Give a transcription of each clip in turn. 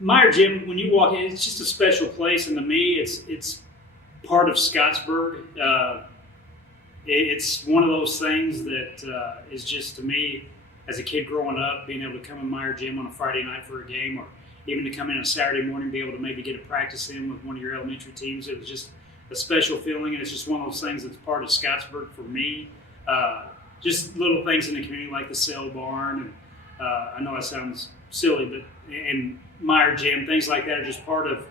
Meyer Gym, when you walk in, it's just a special place, and to me, it's part of Scottsburg. It's one of those things that is just, to me, as a kid growing up, being able to come in Meyer Gym on a Friday night for a game, or even to come in a Saturday morning and be able to maybe get a practice in with one of your elementary teams. It was just a special feeling, and it's just one of those things that's part of Scottsburg for me. Just little things in the community like the Sale Barn, and I know that sounds silly, but and Meyer Gym, things like that are just part of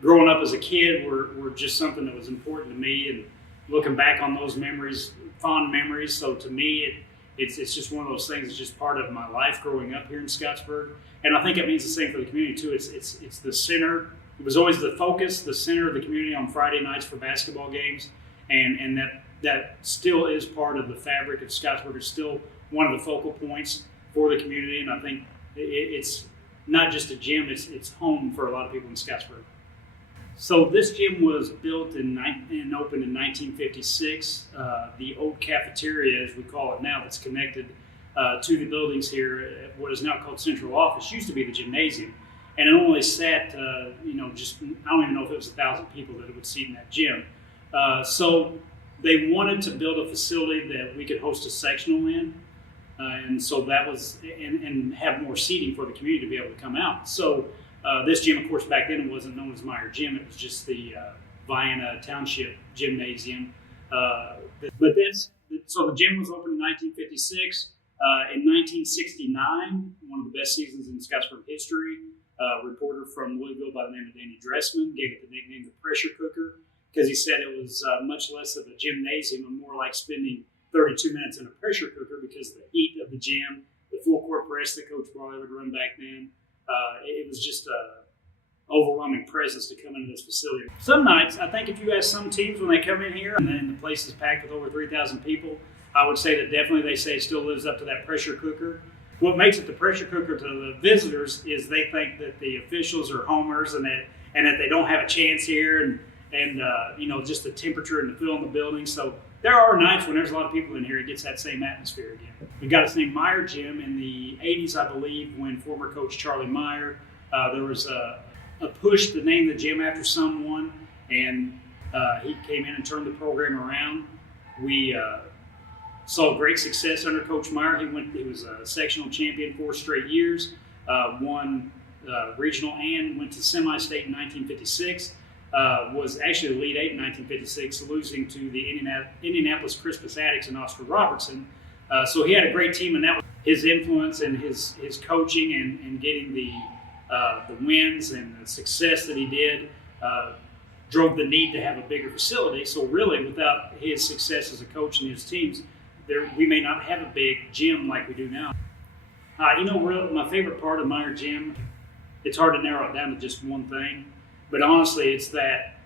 growing up as a kid. Were just something that was important to me, and looking back on those memories, fond memories. So to me, it's just one of those things that's just part of my life growing up here in Scottsburg. And I think it means the same for the community too. It's the center. It was always the focus, the center of the community on Friday nights for basketball games, and that still is part of the fabric of Scottsburg. It's still one of the focal points for the community, and I think it's not just a gym; it's home for a lot of people in Scottsburg. So this gym was built and opened in 1956. The old cafeteria, as we call it now, that's connected to the buildings here at what is now called Central Office, used to be the gymnasium. And it only sat, just, I don't even know if it was 1,000 people that it would seat in that gym. So they wanted to build a facility that we could host a sectional in. And so that was, and have more seating for the community to be able to come out. So this gym, of course, back then it wasn't known as Meyer Gym. It was just the Vienna Township Gymnasium. So the gym was opened in 1956. In 1969, one of the best seasons in Scottsburg history, a reporter from Louisville by the name of Danny Dressman gave it the nickname the pressure cooker, because he said it was much less of a gymnasium and more like spending 32 minutes in a pressure cooker, because the heat of the gym, the full court press that Coach Barley would run back then, it was just a overwhelming presence to come into this facility. Some nights, I think if you ask some teams when they come in here and then the place is packed with over 3,000 people, I would say that definitely they say it still lives up to that pressure cooker. What makes it the pressure cooker to the visitors is they think that the officials are homers and that they don't have a chance here, and just the temperature and the feel in the building. So there are nights when there's a lot of people in here, it gets that same atmosphere again. We got its name Meyer Gym in the 80s, I believe, when former coach Charlie Meyer, there was a push to name the gym after someone, and he came in and turned the program around. We saw great success under Coach Meyer. He was a sectional champion 4 straight years, won regional and went to semi-state in 1956. Was actually Elite 8 in 1956, losing to the Indianapolis Crispus Attucks and Oscar Robertson. So he had a great team, and that was his influence and his coaching and getting the wins and the success that he did drove the need to have a bigger facility. So really, without his success as a coach and his teams, we may not have a big gym like we do now. My favorite part of Meyer Gym, it's hard to narrow it down to just one thing, but honestly, it's that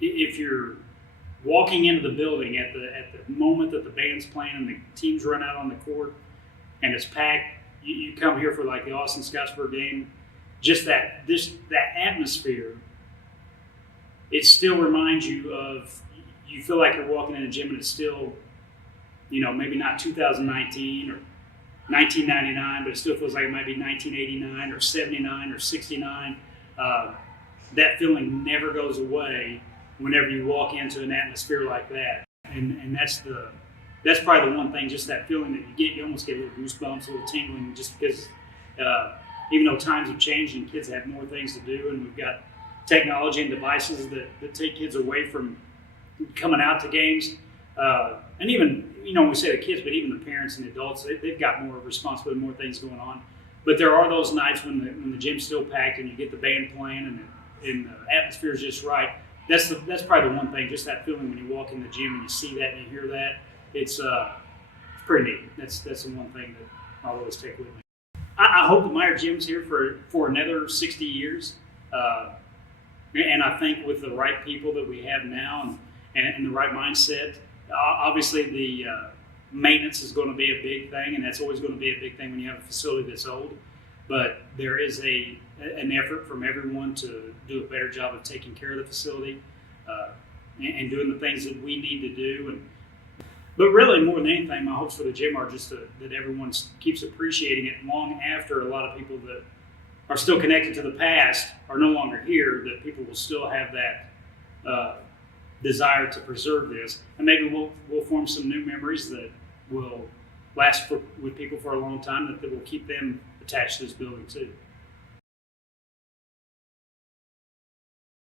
if you're walking into the building at the moment that the band's playing and the teams run out on the court and it's packed, you come here for like the Austin Scottsburg game, just that atmosphere, it still reminds you of, you feel like you're walking in a gym and it's still, maybe not 2019 or 1999, but it still feels like it might be 1989 or 79 or 69. That feeling never goes away whenever you walk into an atmosphere like that. And that's probably the one thing, just that feeling that you get, you almost get a little goosebumps, a little tingling, just because even though times have changed and kids have more things to do, and we've got technology and devices that take kids away from coming out to games, and even, we say the kids, but even the parents and the adults, they've got more responsibility, more things going on. But there are those nights when the gym's still packed and you get the band playing and the atmosphere is just right. That's probably the one thing, just that feeling when you walk in the gym and you see that and you hear that. It's pretty neat. That's the one thing that I'll always take with me. I hope the Meyer Gym's here for another 60 years. And I think with the right people that we have now and the right mindset, obviously the maintenance is going to be a big thing, and that's always going to be a big thing when you have a facility that's old. But there is an effort from everyone to do a better job of taking care of the facility and doing the things that we need to do. But really, more than anything, my hopes for the gym are just that everyone keeps appreciating it long after a lot of people that are still connected to the past are no longer here, that people will still have that desire to preserve this, and maybe we'll form some new memories that will last with people for a long time, that will keep them attached to this building too.